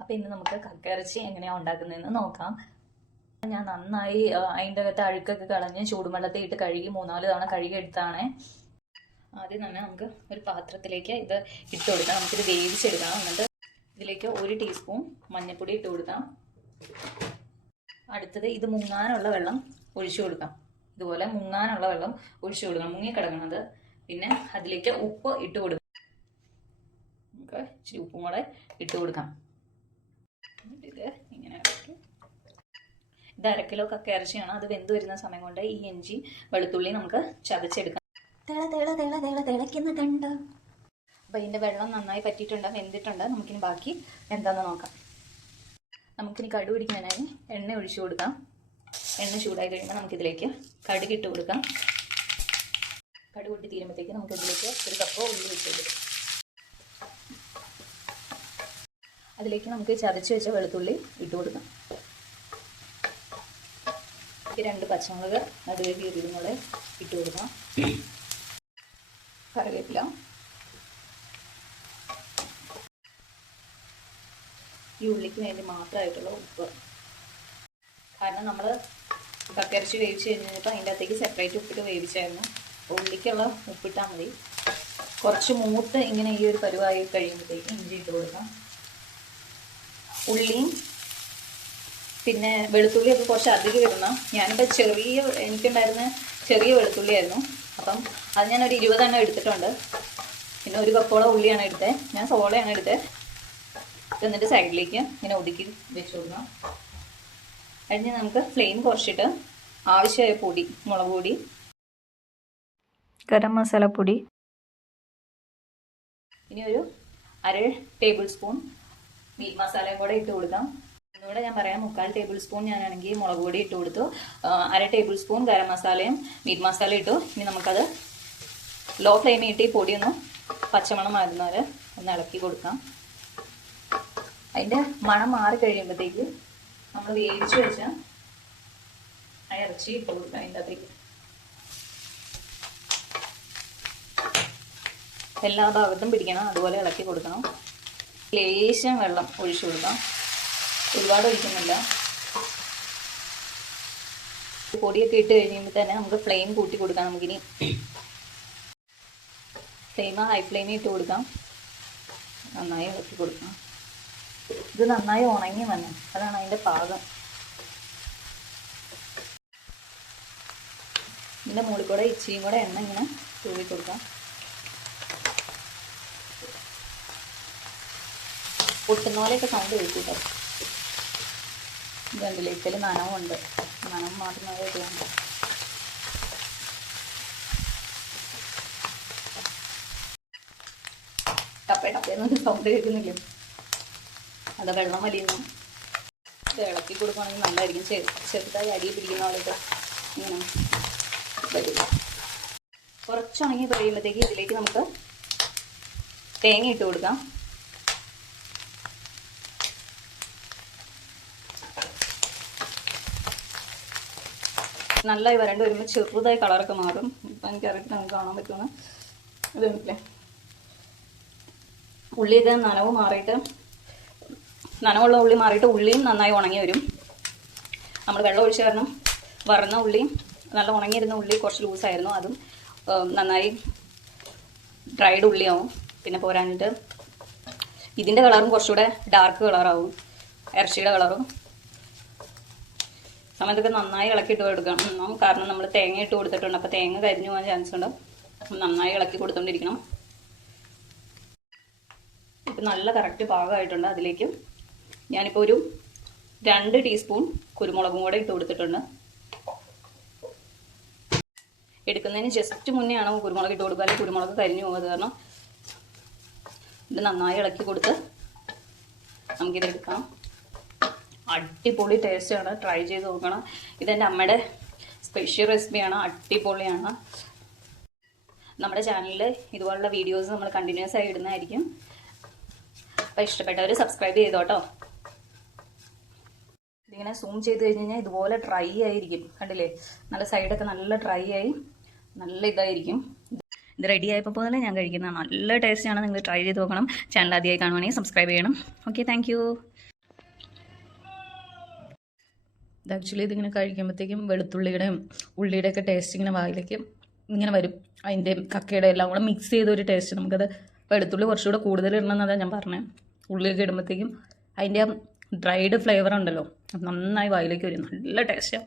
അപ്പോൾ ഇന്ന് നമുക്ക് കക്കയിറച്ചി എങ്ങനെയാണ് ഉണ്ടാക്കുന്നതെന്ന് നോക്കാം. ഞാൻ നന്നായി അതിന്റെ അകത്ത് അഴുക്കൊക്കെ കളഞ്ഞ് ചൂടുവെള്ളത്തിൽ ഇട്ട് കഴുകി മൂന്നാൽ തവണ കഴുകി എടുത്താണ്. ആദ്യം തന്നെ നമുക്ക് ഒരു പാത്രത്തിലേക്ക് ഇത് ഇട്ട് കൊടുക്കാം. നമുക്കിത് വേവിച്ചെടുക്കണം. എന്നിട്ട് ഇതിലേക്ക് ഒരു ടീസ്പൂൺ മഞ്ഞൾപ്പൊടി ഇട്ട് കൊടുക്കാം. അടുത്തത് ഇത് മുങ്ങാനുള്ള വെള്ളം ഒഴിച്ചു കൊടുക്കാം. ഇതുപോലെ മുങ്ങാനുള്ള വെള്ളം ഒഴിച്ചു കൊടുക്കണം. മുങ്ങിക്കിടക്കണത് പിന്നെ അതിലേക്ക് ഉപ്പ് ഇട്ട് കൊടുക്കാം. നമുക്ക് ഇച്ചിരി ഉപ്പും കൂടെ ഇട്ട് കൊടുക്കാം എന്നിട്ട് ഇത് ഇങ്ങനെ ഇറക്കി ഇത് അര കിലോ കക്ക ഇറച്ചിയാണ് അത് വെന്ത് വരുന്ന സമയം കൊണ്ട് ഈ ഇഞ്ചി വെളുത്തുള്ളി നമുക്ക് ചതച്ചെടുക്കാം. തിള തിള തിള തിള തിളയ്ക്കുന്ന കണ്ട അപ്പം ഇതിന്റെ വെള്ളം നന്നായി പറ്റിയിട്ടുണ്ട് വെന്തിട്ടുണ്ട്. നമുക്കിനി ബാക്കി എന്താണെന്ന് നോക്കാം. നമുക്കിനി കടു പിടിക്കാനായി എണ്ണ ഒഴിച്ചു കൊടുക്കാം. എണ്ണ ചൂടായി കഴിയുമ്പോൾ നമുക്കിതിലേക്ക് കടുക് ഇട്ട് കൊടുക്കാം. കടുക് പൊട്ടി തീരുമ്പോഴത്തേക്ക് നമുക്കിതിലേക്ക് ഒരു കപ്പ് ഉള്ളി വെച്ച് കൊടുക്കാം. അതിലേക്ക് നമുക്ക് ചതച്ച് വെച്ച വെളുത്തുള്ളി ഇട്ട് കൊടുക്കാം. ഈ രണ്ട് പച്ചമുളക് നടുവേ കീറിയതും കൂടെ ഇട്ട് കൊടുക്കാം. കറിവേപ്പില. ഈ ഉള്ളിക്ക് വേണ്ടി മാത്രമായിട്ടുള്ള ഉപ്പ്. കാരണം നമ്മൾ കക്കരച്ച് വേവിച്ച് കഴിഞ്ഞപ്പോൾ അതിന്റെ അകത്തേക്ക് സെപ്പറേറ്റ് ഉപ്പിട്ട് വേവിച്ചായിരുന്നു. ഉള്ളിക്കുള്ള ഉപ്പിട്ടാൽ മതി. കുറച്ച് മൂത്ത് ഇങ്ങനെ ഈ ഒരു പരുവായി കഴിയുമ്പോഴത്തേക്ക് ഇഞ്ചി ഇട്ട് കൊടുക്കാം. ഉള്ളിയും പിന്നെ വെളുത്തുള്ളിയൊക്കെ കുറച്ച് അധികം ഇടണം. ഞാനിപ്പോൾ ചെറിയ എനിക്കുണ്ടായിരുന്ന ചെറിയ വെളുത്തുള്ളിയായിരുന്നു. അപ്പം അത് ഞാനൊരു ഇരുപതെണ്ണം എടുത്തിട്ടുണ്ട്. പിന്നെ ഒരു കപ്പോളം ഉള്ളിയാണ് എടുത്തത് ഞാൻ സോളയാണ് എടുത്തത് എന്നിട്ട് സൈഡിലേക്ക് ഇങ്ങനെ ഒതുക്കി വെച്ച് കൊടുക്കണം. കഴിഞ്ഞ് നമുക്ക് ഫ്ലെയിം കുറച്ചിട്ട് ആവശ്യമായ പൊടി മുളക് പൊടി ഗരം മസാല പൊടി ഇനി ഒരു അര ടേബിൾ സ്പൂൺ മീറ്റ് മസാലയും കൂടെ ഇട്ട് കൊടുക്കാം. ഒന്നുകൂടെ ഞാൻ പറയാം മുക്കാൽ ടേബിൾ സ്പൂൺ ഞാനാണെങ്കിൽ മുളക് പൊടി ഇട്ട് കൊടുത്തു. അര ടേബിൾ സ്പൂൺ ഗരം മസാലയും മീറ്റ് മസാല ഇട്ടു. ഇനി നമുക്കത് ലോ ഫ്ലെയിമിൽ ഇട്ട് ഈ പൊടി ഒന്ന് പച്ചമണം മാറുന്നവരെ ഒന്ന് ഇളക്കി കൊടുക്കാം. അതിന്റെ മണം മാറി കഴിയുമ്പോഴത്തേക്ക് നമ്മൾ വേവിച്ച് വെച്ച ആ ഇറച്ചി ഇട്ട് കൊടുക്കാം അതിന്റെ അകത്തേക്ക്. എല്ലാ ഭാഗത്തും പിടിക്കണം അതുപോലെ ഇളക്കി കൊടുക്കണം. ലേശം വെള്ളം ഒഴിച്ചു കൊടുക്കാം. ഒരുപാട് ഒഴിക്കുന്നില്ല പൊടിയൊക്കെ ഇട്ട് കഴിയുമ്പോൾ തന്നെ നമുക്ക് ഫ്ലെയിം കൂട്ടി കൊടുക്കാം നമുക്കിനി. ഫ്ലെയിം ഹൈ ഫ്ലെയിമിൽ ഇട്ട് കൊടുക്കാം. നന്നായി ഇളക്കി കൊടുക്കാം. ഇത് നന്നായി ഉണങ്ങി വന്നു. അതാണ് അതിന്റെ പാകം. ഇതിന്റെ മുകളിൽ കൂടെ ഇച്ചിരിയും കൂടെ എണ്ണ ഇങ്ങനെ തൂവി കൊടുക്കാം. പൊട്ടുന്ന പോലെയൊക്കെ സൗണ്ട് കേൾക്കും ഇതിൽ നനവുണ്ട്. നനം മാറുന്നത് ഇതുകൊണ്ട് ടപ്പേ ടപ്പേന്ന് സൗണ്ട് കേൾക്കുന്നില്ലേ? അത് വെള്ളം വലിയുന്നു. ഇളക്കി കൊടുക്കുകയാണെങ്കിൽ നല്ലതായിരിക്കും. ചെറു ചെറുതായി അടി പിടിക്കുന്ന ആളുകൾ ഇങ്ങനെ വരില്ല. കുറച്ചുണങ്ങി കഴിയുമ്പോഴത്തേക്ക് ഇതിലേക്ക് നമുക്ക് തേങ്ങ ഇട്ട് കൊടുക്കാം. നല്ലതായി വരണ്ട് വരുമ്പോൾ ചെറുതായി കളറൊക്കെ മാറും. ഇപ്പം എനിക്കറിയിട്ട് നമുക്ക് കാണാൻ പറ്റുമെന്ന് ഇത് കണ്ടില്ലേ ഉള്ളിയൊക്കെ നനവ് മാറിയിട്ട് നനവുള്ള ഉള്ളി മാറിയിട്ട് ഉള്ളിയും നന്നായി ഉണങ്ങി വരും. നമ്മൾ വെള്ളം ഒഴിച്ച് കാരണം വറന്ന ഉള്ളി നല്ല ഉണങ്ങിയിരുന്ന ഉള്ളി കുറച്ച് ലൂസായിരുന്നു അതും നന്നായി ഡ്രൈഡ് ഉള്ളിയാവും. പിന്നെ പോരാഞ്ഞിട്ട് ഇതിന്റെ കളറും കുറച്ചുകൂടെ ഡാർക്ക് കളറാവും ഇറച്ചിയുടെ കളറും സമയത്തൊക്കെ നന്നായി ഇളക്കിയിട്ട് കൊടുക്കണം. കാരണം നമ്മൾ തേങ്ങ ഇട്ട് കൊടുത്തിട്ടുണ്ട്. അപ്പോൾ തേങ്ങ കരിഞ്ഞു പോകാൻ ചാൻസ് ഉണ്ട്. നന്നായി ഇളക്കി കൊടുത്തോണ്ടിരിക്കണം. ഇപ്പം നല്ല കറക്റ്റ് പാകമായിട്ടുണ്ട് അതിലേക്ക്. ഞാനിപ്പോൾ ഒരു രണ്ട് ടീസ്പൂൺ കുരുമുളകും കൂടെ ഇട്ട് കൊടുത്തിട്ടുണ്ട്. എടുക്കുന്നതിന് ജസ്റ്റ് മുന്നേ ആണ് കുരുമുളക് ഇട്ട് കൊടുക്കുക. അല്ലെങ്കിൽ കുരുമുളക് കരിഞ്ഞു പോകുന്നത് കാരണം ഇത് നന്നായി ഇളക്കി കൊടുത്ത് നമുക്കിത് എടുക്കാം. അടിപൊളി ടേസ്റ്റാണ് ട്രൈ ചെയ്ത് നോക്കണം. ഇതെന്റെ അമ്മയുടെ സ്പെഷ്യൽ റെസിപ്പിയാണ് അടിപൊളിയാണ്. നമ്മുടെ ചാനലിൽ ഇതുപോലുള്ള വീഡിയോസ് നമ്മൾ കണ്ടിന്യൂസ് ആയി ഇടുന്നതായിരിക്കും. അപ്പോൾ ഇഷ്ടപ്പെട്ടവർ സബ്സ്ക്രൈബ് ചെയ്തോട്ടോ. ഇതിങ്ങനെ സൂം ചെയ്ത് കഴിഞ്ഞ് കഴിഞ്ഞാൽ ഇതുപോലെ ഡ്രൈ ആയിരിക്കും. കണ്ടില്ലേ? നല്ല സൈഡൊക്കെ നല്ല ഡ്രൈ ആയി നല്ല ഇതായിരിക്കും. ഇത് റെഡി ആയപ്പോൾ പോലെ ഞാൻ കഴിക്കുന്ന നല്ല ടേസ്റ്റാണ് നിങ്ങൾ ട്രൈ ചെയ്ത് നോക്കണം. ചാനൽ ആദ്യമായി കാണുവാണെങ്കിൽ സബ്സ്ക്രൈബ് ചെയ്യണം. ഓക്കെ താങ്ക് ഇത് ആക്ച്വലി ഇതിങ്ങനെ കഴിക്കുമ്പോഴത്തേക്കും വെളുത്തുള്ളിയുടെയും ഉള്ളിയുടെയൊക്കെ ടേസ്റ്റ് ഇങ്ങനെ വായിലേക്ക് ഇങ്ങനെ വരും. അതിന്റെ കക്കയുടെ എല്ലാം കൂടെ മിക്സ് ചെയ്ത ഒരു ടേസ്റ്റ് നമുക്കത് വെളുത്തുള്ളി കുറച്ചുകൂടെ കൂടുതൽ ഇടണമെന്നതാണ് ഞാൻ പറഞ്ഞത് ഉള്ളിയൊക്കെ ഇടുമ്പോഴത്തേക്കും അതിന്റെ ഡ്രൈഡ് ഫ്ലേവർ ഉണ്ടല്ലോ നന്നായി വായിലേക്ക് വരും. നല്ല ടേസ്റ്റാണ്